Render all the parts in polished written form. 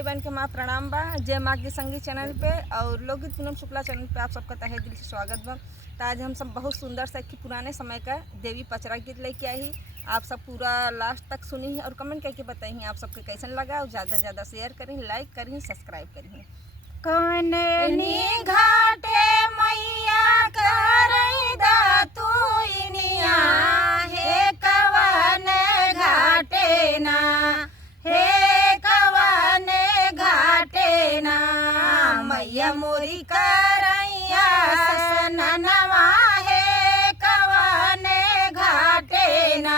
भाई बहन के माँ प्रणाम बा। जय माँ की संगीत चैनल पे और लोकगीत पूनम शुक्ला चैनल पे आप सबका तहे दिल से स्वागत बा। तो आज हम सब बहुत सुंदर सा कि पुराने समय का देवी पचरा गीत लेके आई। आप सब पूरा लास्ट तक सुनी और कमेंट करके बताई आप सबके कैसन लगा और ज़्यादा से ज़्यादा शेयर करें, लाइक करें, सब्सक्राइब करें। कौन घाटे मैया करई दा तू इनिया हे कवन घाटे ना, हे कवन घाटे ना, मैया मोरी करैया सननवा हे कवन घाटे ना,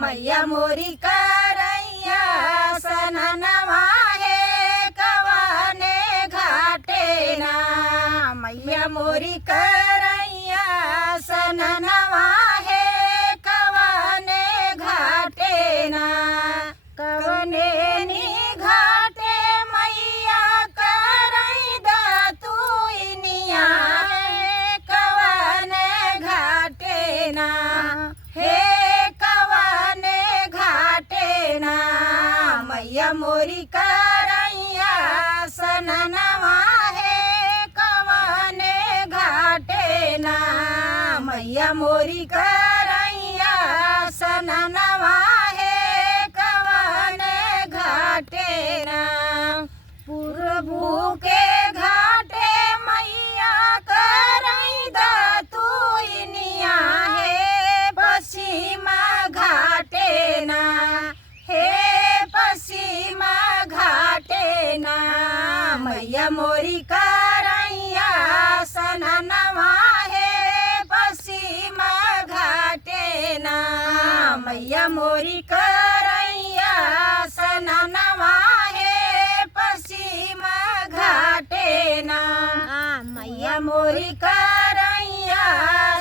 मैया मोरी करैया सननवा मैया मोरी करैया सननवा हे कवने घाटे ना, कवने नी घाटे मैया करई दा तू इनिया हे कवने घाटे ना, हे कवने घाटे ना, मैया मोरी करैया सननवा मैया मोरी करैया सननवा हे कवने घाटे ना, पूरबू के घाटे मैया करई दा तू इनिया हे पश्चिमा घाटे ना, हे पश्चिमा घाटे ना, मैया मोरी करैया सननवा मैया मोरी करैया सननवा हे पश्चिम घाटे ना, मैया मोरी करैया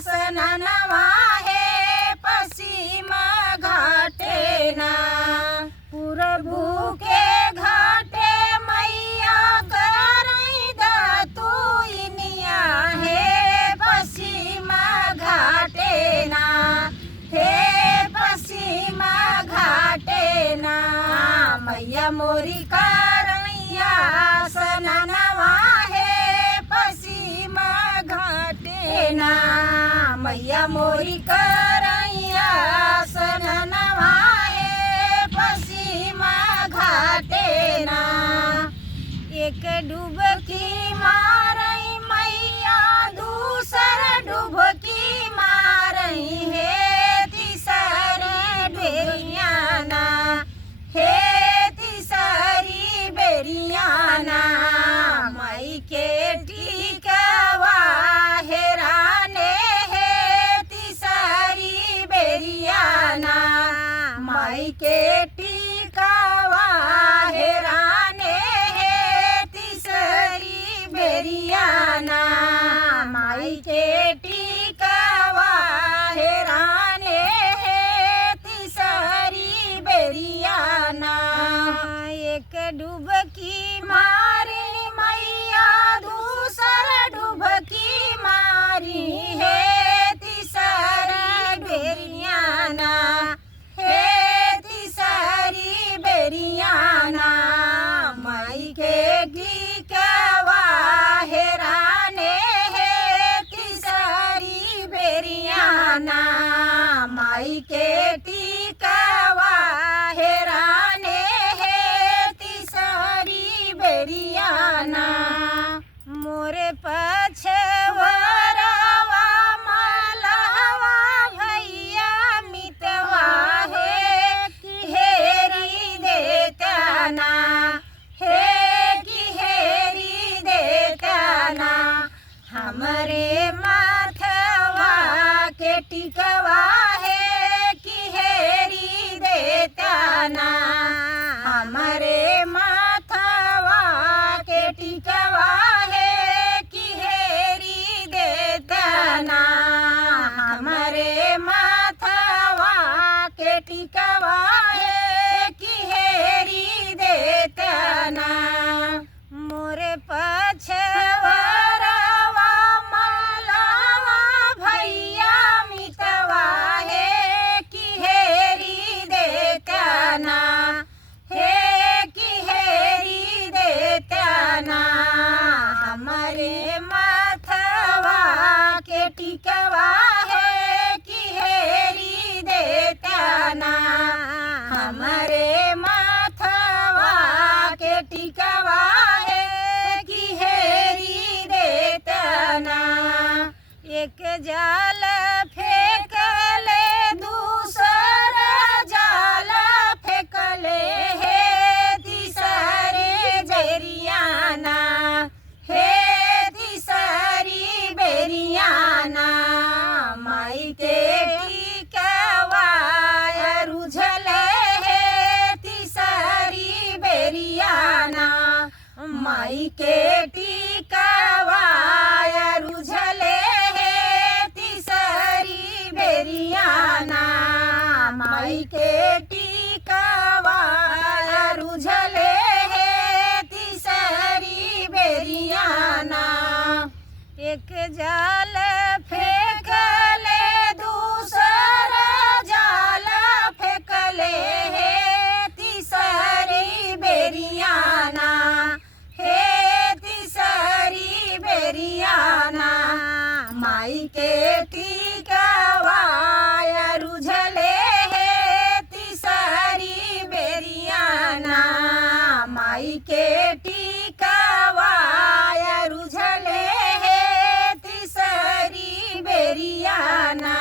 सननवा हे पश्चिम घाटे ना, पूरबू के घाटे मैया करई दा तू इनिया हे पश्चिम घाटे ना, हे घाटे ना, मैया मोरी करैया सननवा हे पश्चिम घाटे ना, मैया मोरी करैया सननवा हे पश्चिम घाटे ना, एक डुबकी मारई मैया दूसर डुबकी मारई हे बेरियाना, हे तीसरी बेरियाना, माई के टिकवा हेराने हे तीसरी बेरियाना, माई के टिकवा हेराने हे तीसरी बेरियाना, माई के टिकवा हेराने बेरियाना, एक डुबकी मारी मैया दूसर डुबकी मारी हे तीसरी बेरियाना, हे तीसरी बेरियाना, माई के टिकवा हेराने हे तीसरी बेरियाना, माई के टिकवा हेराने हे तीसरी बेरियाना, मोरे पछवरवा मलहवा भैया मितवा हे किहेरी देता ना, हे किहेरी देता ना, हमरे माथवा के टिकवा ना, हमरे माथवा जाल फेंकले दूसरा जाल फेंकले हे तीसरे बेरियाना हे तीसरी बेरियाना माई के टिकवा रुझल हे तीसरी बेरियाना माई के टिकवा रुझले हे तीसरी बेरियाना माई के टिकवा रुझले हे तीसरी बेरियाना एक जाल फेंकले दूसरा जाल फेंकले हे तीसरी बेरियाना हे तीसरी बेरियाना माई के टिकवा रुझले हे तीसरी बेरियाना माई के टिकवा रुझले हे तीसरी बेरियाना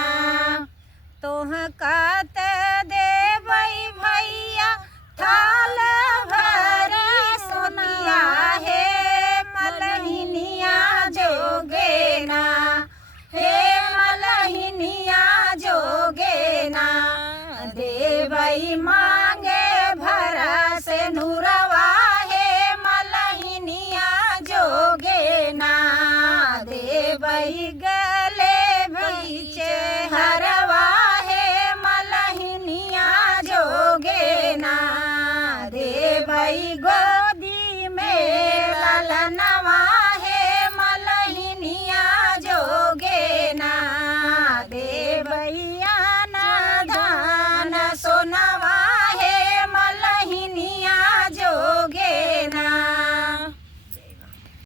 तोह कात देवई भैया थाल